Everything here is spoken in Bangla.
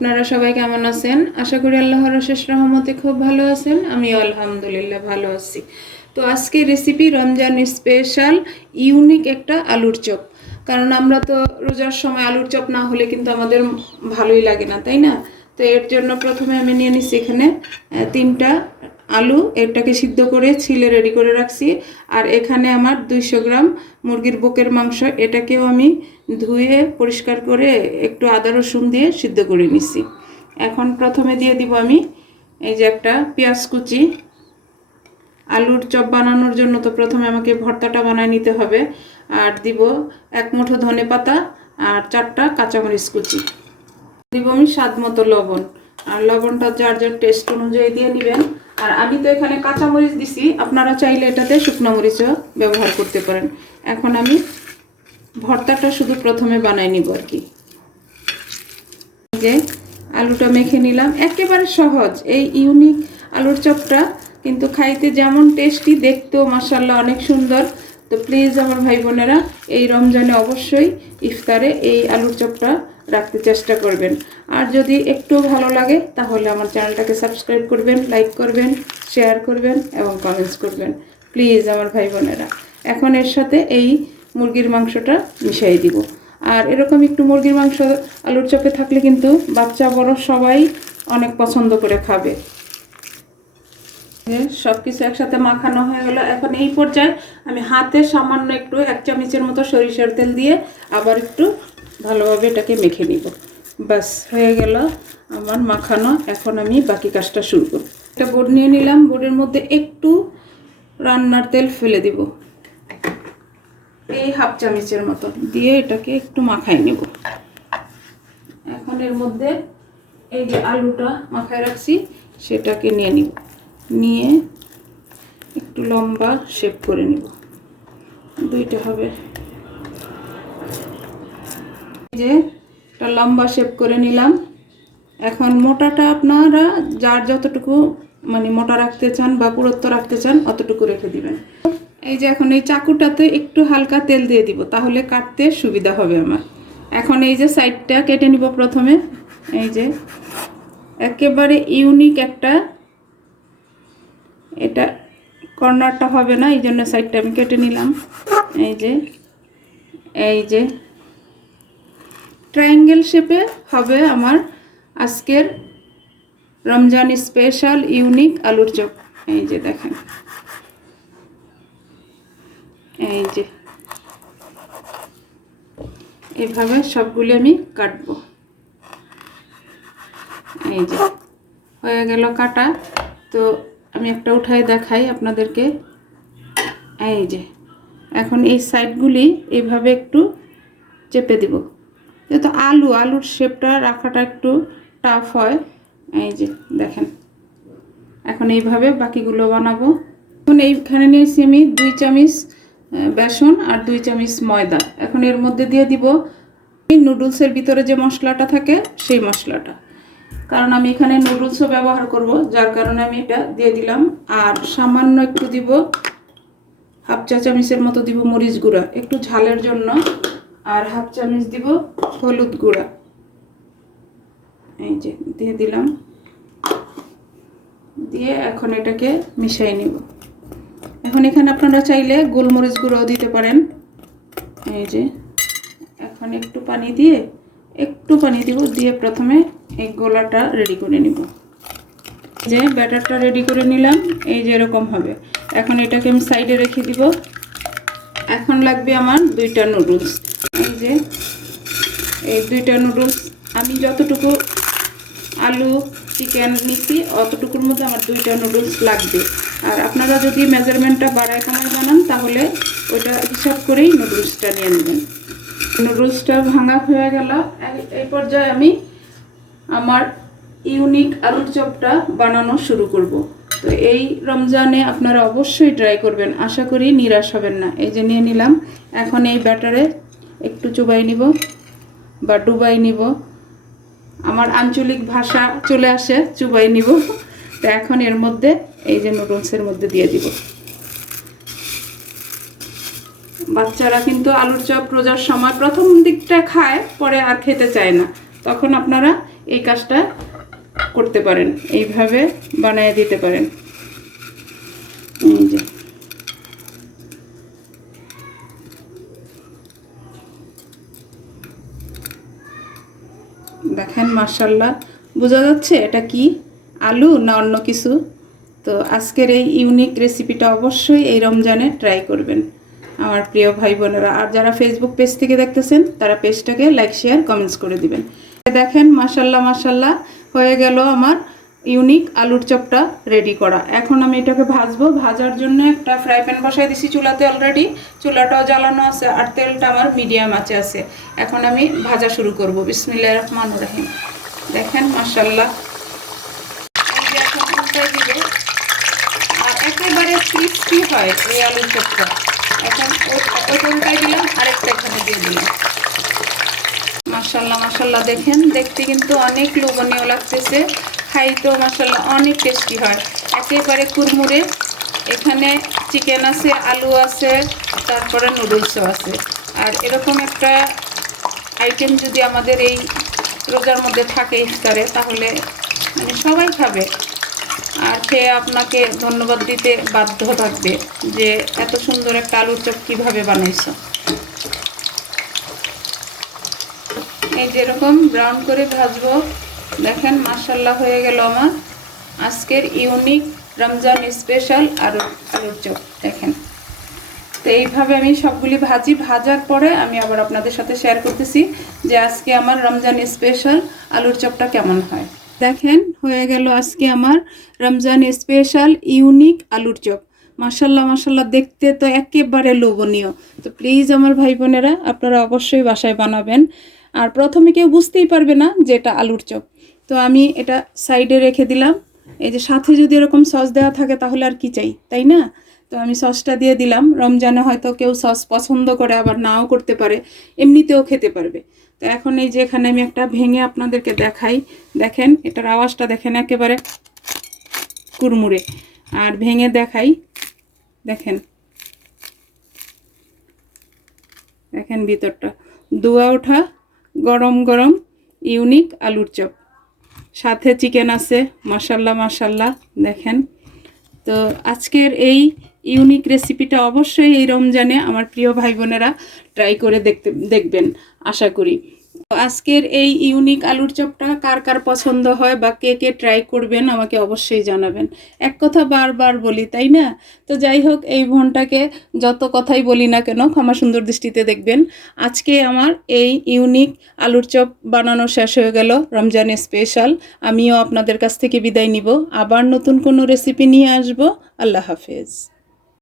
আপনারা সবাই কেমন আছেন? আশা করি আল্লাহর অশেষ রহমতে খুব ভালো আছেন। আমি আলহামদুলিল্লাহ ভালো আছি। তো আজকে রেসিপি রমজান স্পেশাল ইউনিক একটা আলুর চপ। কারণ আমরা তো রোজার সময় আলুর চপ না হলে কিন্তু আমাদের ভালোই লাগে না, তাই না? তো এর জন্য প্রথমে আমি নিয়ে নিচ্ছি এখানে 3টা আলু, এটাকে সিদ্ধ করে ছিলে রেডি করে রাখছি। আর এখানে আমার 200 গ্রাম মুরগির বুকের মাংস, এটাকেও আমি ধুয়ে পরিষ্কার করে একটু আদা রসুন দিয়ে সিদ্ধ করে নিচ্ছি। এখন প্রথমে দিয়ে দিব আমি এই যে একটা পেঁয়াজ কুচি। আলুর চপ বানানোর জন্য তো প্রথমে আমাকে ভর্তাটা বানায় নিতে হবে। আর দিব 1 মুঠো ধনে পাতা আর 4টা কাঁচামরিচ কুচি। দিব আমি স্বাদ মতো লবণ, আর লবণটা যার যার টেস্ট অনুযায়ী দিয়ে নেবেন। আর আমি তো এখানে কাঁচামরিচ দিছি, আপনারা চাইলে এটাতে শুকনো মরিচও ব্যবহার করতে পারেন। এখন আমি ভর্তাটা শুধু প্রথমে বানাই নিব আর কি। যে আলুটা মেখে নিলাম, একেবারে সহজ এই ইউনিক আলুর চপটা, কিন্তু খাইতে যেমন টেস্টি, দেখতেও মাশাআল্লাহ অনেক সুন্দর। তো প্লিজ আমার ভাই বোনেরা এই রমজানে অবশ্যই ইফতারে এই আলুর চপটা রাখতে চেষ্টা করবেন। আর যদি একটু ভালো লাগে তাহলে আমার চ্যানেলটাকে সাবস্ক্রাইব করবেন, লাইক করবেন, শেয়ার করবেন এবং কমেন্টস করবেন প্লিজ আমার ভাই বোনেরা। এখন এর সাথে এই মুরগির মাংসটা মিশিয়ে দিব। আর এরকম একটু মুরগির মাংস আলুর চপে থাকলে কিন্তু বাচ্চা বড় সবাই অনেক পছন্দ করে খাবে। সব কিছু একসাথে মাখানো হয়ে গেল। এখন এই পর্যায়ে আমি হাতে সামান্য একটু 1 চামচের মতো সরিষার তেল দিয়ে আবার একটু ভালোভাবে এটাকে মেখে নিব। বাস হয়ে গেল আমার মাখানো। এখন আমি বাকি কাজটা শুরু করব। একটা বোর্ড নিয়ে নিলাম, বোর্ডের মধ্যে একটু রান্নার তেল ফেলে দিব, এই 1/2 চামচের মতো দিয়ে এটাকে একটু মাখাই নেব। এখন এর মধ্যে এই যে আলুটা মাখায় রাখছি সেটাকে নিয়ে নিব, নিয়ে একটু লম্বা শেপ করে নিব। 2টা হবে, যে একটা লম্বা শেপ করে নিলাম। এখন মোটাটা আপনারা যার যতটুকু মানে মোটা রাখতে চান বা পুরুত্ব রাখতে চান অতটুকু রেখে দিবেন। এই যে এখন এই চাকুটাতে একটু হালকা তেল দিয়ে দিব, তাহলে কাটতে সুবিধা হবে আমার। এখন এই যে সাইডটা কেটে নিব প্রথমে। এই যে একেবারে ইউনিক একটা, এটা কর্নারটা হবে না, এই জন্য সাইডটা আমি কেটে নিলাম। এই যে ট্রায়াঙ্গেল শেপে হবে আমার আজকের রমজান স্পেশাল ইউনিক আলুর চপ। এই যে দেখেন, এই যে এইভাবে সবগুলি আমি কাটবো। এই যে হয়ে গেল কাটা। তো আমি একটা উঠাই দেখাই আপনাদেরকে। এই যে এখন এই সাইডগুলি এইভাবে একটু চেপে দিব, যেহেতু আলুর শেপটা রাখাটা একটু টাফ হয়। এই যে দেখেন, এখন এইভাবে বাকিগুলো বানাবো। এখন এইখানে নিয়েছি আমি 2 চামচ বেসন আর 2 চামচ ময়দা। এখন এর মধ্যে দিয়ে দিব নুডলসের ভিতরে যে মশলাটা থাকে সেই মশলাটা, কারণ আমি এখানে নুডলসও ব্যবহার করব, যার কারণে আমি এটা দিয়ে দিলাম। আর সামান্য একটু দিব 1/2 চা চামচের মতো দিব মরিচ গুঁড়া একটু ঝালের জন্য, আর 1/2 চামচ দিব হলুদ গুঁড়া। এই যে দিয়ে দিলাম, দিয়ে এখন এটাকে মিশিয়ে নিব। এখন এখানে আপনারা চাইলে গোলমরিচ গুঁড়াও দিতে পারেন। এই যে এখন একটু পানি দিব, দিয়ে প্রথমে এই গোলাটা রেডি করে নিব। যে ব্যাটারটা রেডি করে নিলাম, এই যে এরকম হবে। এখন এটাকে আমি সাইডে রেখে দিব। এখন লাগবে আমার 2টা নুডলস। এই যে এই 2টা নুডলস আমি যতটুকু আলু চিকেন নিচ্ছি অতটুকুর মধ্যে আমার 2টা নুডলস লাগবে। আর আপনারা যদি মেজারমেন্টটা বাড়ায় কমায় বানান তাহলে ওইটা হিসাব করেই নুডলসটা নিয়ে নেবেন। নুডলসটা ভাঙা হয়ে গেল। এই পর্যায়ে আমি আমার ইউনিক আলুর চপটা বানানো শুরু করব। তো এই রমজানে আপনারা অবশ্যই ট্রাই করবেন, আশা করি নিরাশ হবেন না। এই যে নিয়ে নিলাম। এখন এই ব্যাটারে একটু চুবাই নিব বা ডুবাই নিব, আমার আঞ্চলিক ভাষা চলে আসে চুবাই নিব। তো এখন এর মধ্যে এই যে নুডলসের মধ্যে দিয়ে দিব। বাচ্চারা কিন্তু আলুর চপ রোজার সময় প্রথম দিকটা খায়, পরে আর খেতে চায় না। তখন আপনারা এই কাজটা করতে পারেন, এইভাবে বানিয়ে দিতে পারেন। এই যে দেখেন মাশাআল্লাহ, বোঝা যাচ্ছে এটা কি আলু না অন্য কিছু। তো আজকের এই ইউনিক রেসিপিটা অবশ্যই এই রমজানে ট্রাই করবেন আমার প্রিয় ভাই বোনেরা। আর যারা ফেসবুক পেজ থেকে দেখতেছেন তারা পেজটাকে লাইক শেয়ার কমেন্টস করে দিবেন। দেখেন মাশাআল্লাহ মাশাআল্লাহ হয়ে গেল আমার ইউনিক আলুর চপটা রেডি করা। এখন আমি এটাকে ভাজবো। ভাজার জন্য একটা ফ্রাই প্যান বসাই দিছি চুলাতে অলরেডি, চুলাটাও জ্বালানো আছে আর তেলটা আমার মিডিয়াম আঁচে আছে। এখন আমি ভাজা শুরু করব। বিসমিল্লাহির রহমানির রহিম। দেখেন মাশাআল্লাহ, এই যে এখন উল্টাই দিব আর একেবারে ক্রিস্পি হয় এই আলুর চপটা। এখন ওইটা উল্টাই দিলাম, আরেকটা এখানে দিয়ে দিলাম। মাশাআল্লাহ মাশাআল্লাহ, দেখেন দেখতে কিন্তু অনেক লোভনীয় লাগতেছে, খাইতেও মাশাআল্লাহ অনেক টেস্টি হয়, একেবারে কুরমুরে। এখানে চিকেন আছে, আলু আছে, তারপরে নুডলসও আছে। আর এরকম একটা আইটেম যদি আমাদের এই রোজার মধ্যে থাকে ইফতারে, তাহলে মানে সবাই খাবে আর খেয়ে আপনাকে ধন্যবাদ দিতে বাধ্য থাকবে যে এত সুন্দর একটা আলুর চপ কীভাবে বানাইছো। এই যেরকম ব্রাউন করে ভাজবো। দেখেন মাশাআল্লাহ হয়ে গেল আমার আজকের ইউনিক রমজান স্পেশাল আলুর চপ। দেখেন, তো এইভাবে আমি সবগুলি ভাজি। ভাজার পরে আমি আবার আপনাদের সাথে শেয়ার করতেছি যে আজকে আমার রমজান স্পেশাল আলুর চপটা কেমন হয়। দেখেন হয়ে গেল আজকে আমার রমজান স্পেশাল ইউনিক আলুর চপ। মাশাআল্লাহ মাশাআল্লাহ, দেখতে তো একেবারে লোভনীয়। তো প্লিজ আমার ভাই বোনেরা, আপনারা অবশ্যই বাসায় বানাবেন। আর প্রথমে কেউ বুঝতেই পারবে না যে এটা আলুর চপ। তো আমি এটা সাইডে রেখে দিলাম। এই যে সাথে যদি এরকম সস দেওয়া থাকে তাহলে আর কি চাই, তাই না? তো আমি সসটা দিয়ে দিলাম। রমজানে হয়তো কেউ সস পছন্দ করে, আবার নাও করতে পারে, এমনিতেও খেতে পারবে। তো এখন এই যে এখানে আমি একটা ভেঙে আপনাদেরকে দেখাই। দেখেন এটার আওয়াজটা দেখেন, একেবারে কুরমুরে। আর ভেঙে দেখাই, দেখেন দেখেন ভিতরটা ধোয়া ওঠা গরম গরম ইউনিক আলুর চপ, সাথে চিকেন আছে। মাশাআল্লাহ মাশাআল্লাহ, দেখেন। তো আজকের এই ইউনিক রেসিপিটা অবশ্যই এই রমজানে আমার প্রিয় ভাই বোনেরা ট্রাই করে দেখবেন আশা করি। তো আজকের এই ইউনিক আলুর চপটা কার কার পছন্দ হয় বা কে কে ট্রাই করবেন আমাকে অবশ্যই জানাবেন। এক কথা বারবার বলি, তাই না? তো যাই হোক, এই বোনটাকে যত কথাই বলি না কেন ক্ষমা সুন্দর দৃষ্টিতে দেখবেন। আজকে আমার এই ইউনিক আলুর চপ বানানো শেষ হয়ে গেল, রমজান স্পেশাল। আমিও আপনাদের কাছ থেকে বিদায় নিব, আবার নতুন কোনো রেসিপি নিয়ে আসব। আল্লাহ হাফেজ।